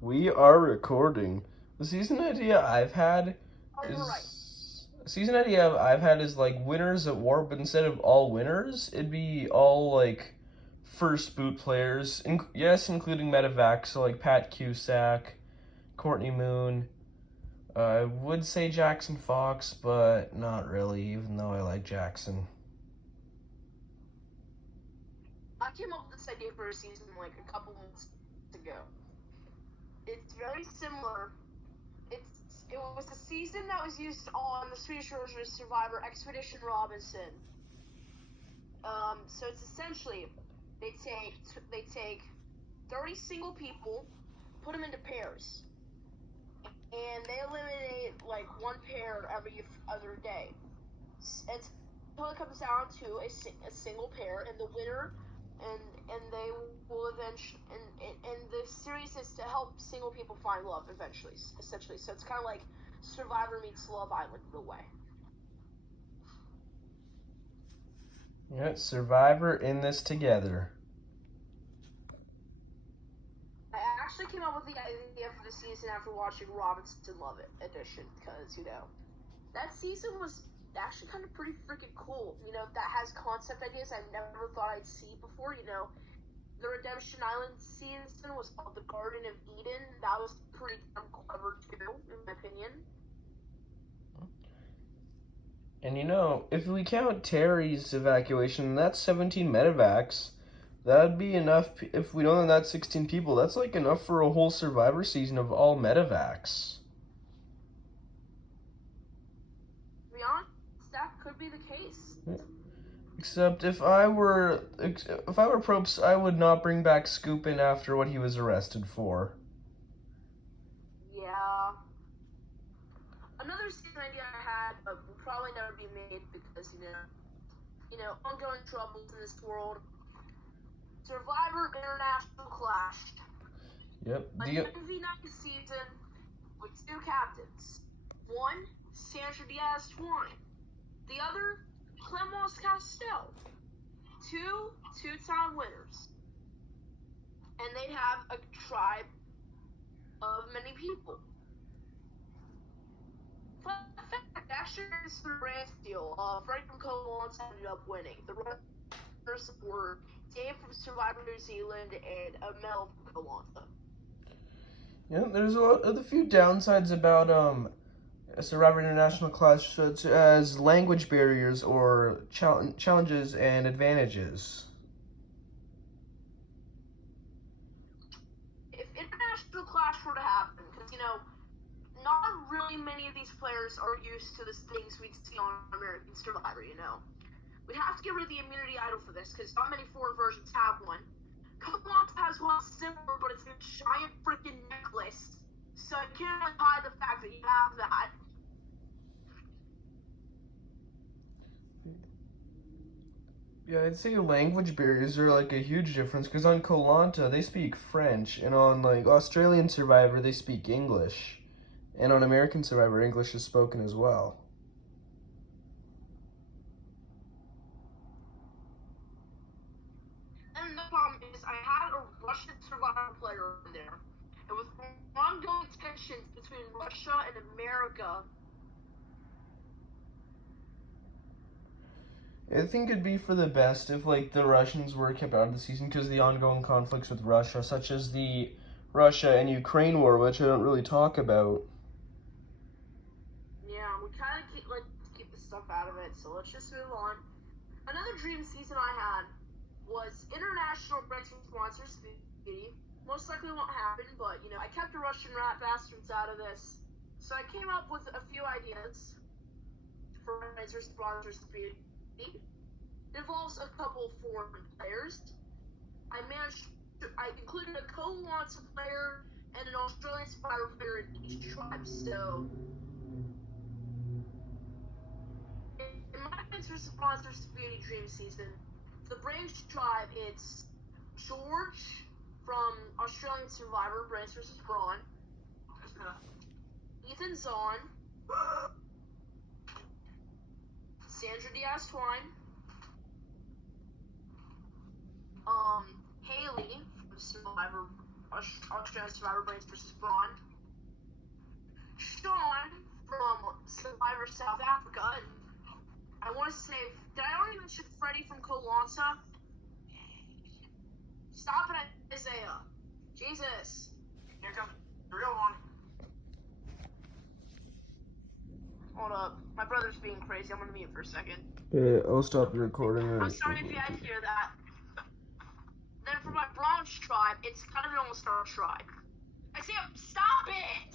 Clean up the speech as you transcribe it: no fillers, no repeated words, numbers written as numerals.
We are recording. The Oh, you're right. season idea I've had is like winners at war, but instead of all winners, it'd be all like first boot players. Yes, including Medevac, so like Pat Cusack, Courtney Moon. I would say Jackson Fox, but not really, even though I like Jackson. I came up with this idea for a season like a couple months ago. It's very similar. It was a season that was used on the Swedish Road Survivor Expedition Robinson. So it's essentially they take 30 single people, put them into pairs, and they eliminate like one pair every other day. Until it comes down to a single pair, and the winner, and they will eventually, and the series is to help single people find love eventually, essentially. So it's kind of like Survivor meets Love Island in a way. Yeah, Survivor in this together. I actually came up with the idea for the season after watching Robinson Love It edition, because that season was actually kind of pretty freaking cool. That has concept ideas I never thought I'd see before. The Redemption Island season was called the Garden of Eden. That was pretty damn clever too, in my opinion. And if we count Terry's evacuation, that's 17 medevacs. That'd be enough. If we know that that's 16 people, that's like enough for a whole Survivor season of all medevacs. To be honest, that could be the case. Except if I were Probst, I would not bring back Scoopin after what he was arrested for. Yeah. Another season idea I had, but will probably never be made because ongoing troubles in this world. Survivor International Clash. Yep. A 9v9 season with two captains. One, Sandra Diaz-Twine. The other, Clemence Castel. Two two-time winners. And they'd have a tribe of many people. Fun fact, actually, this is the Rams deal. Frank from Colons ended up winning. The runners were Dave from Survivor New Zealand and Mel from Colons. Yeah, there's a few downsides about Survivor International Clash, such as language barriers or challenges and advantages. If International Clash were to happen, because not really many of these players are used to the things we'd see on American Survivor. We'd have to get rid of the immunity idol for this, because not many foreign versions have one. Coquelin has one similar, but it's a giant freaking necklace, so I can't hide the fact that you have that. Yeah, I'd say language barriers are like a huge difference because on Koh Lanta they speak French, and on like Australian Survivor they speak English, and on American Survivor English is spoken as well. And the problem is, I had a Russian Survivor player in there, and with ongoing tensions between Russia and America. I think it'd be for the best if like the Russians were kept out of the season because the ongoing conflicts with Russia, such as the Russia and Ukraine war, which I don't really talk about. Yeah, we kind of keep the stuff out of it, so let's just move on. Another dream season I had was International Branding Sponsors Beauty. Most likely won't happen, but I kept the Russian rat bastards out of this. So I came up with a few ideas for Razor Sponsors Beauty. It involves a couple of foreign players. I included a co-launch player and an Australian Survivor player in each tribe. So in my Razor Sponsors Beauty Dream season, the Branch tribe, it's George from Australian Survivor, Branch vs. Braun, Ethan Zahn, Sandra Diaz-Twine, Haley from Survivor Australian Survivor Brains versus Braun. Sean from Survivor South Africa. And I want to say, did I already mention Freddie from Koh Lanta? Stop it, Isaiah. Jesus. Here comes the real one. Hold up. My brother's being crazy. I'm going to mute for a second. Yeah, I'll stop the recording. I'm sorry if you guys hear that. Then for my Bronze tribe, it's kind of an all-star tribe. Isaiah, stop it!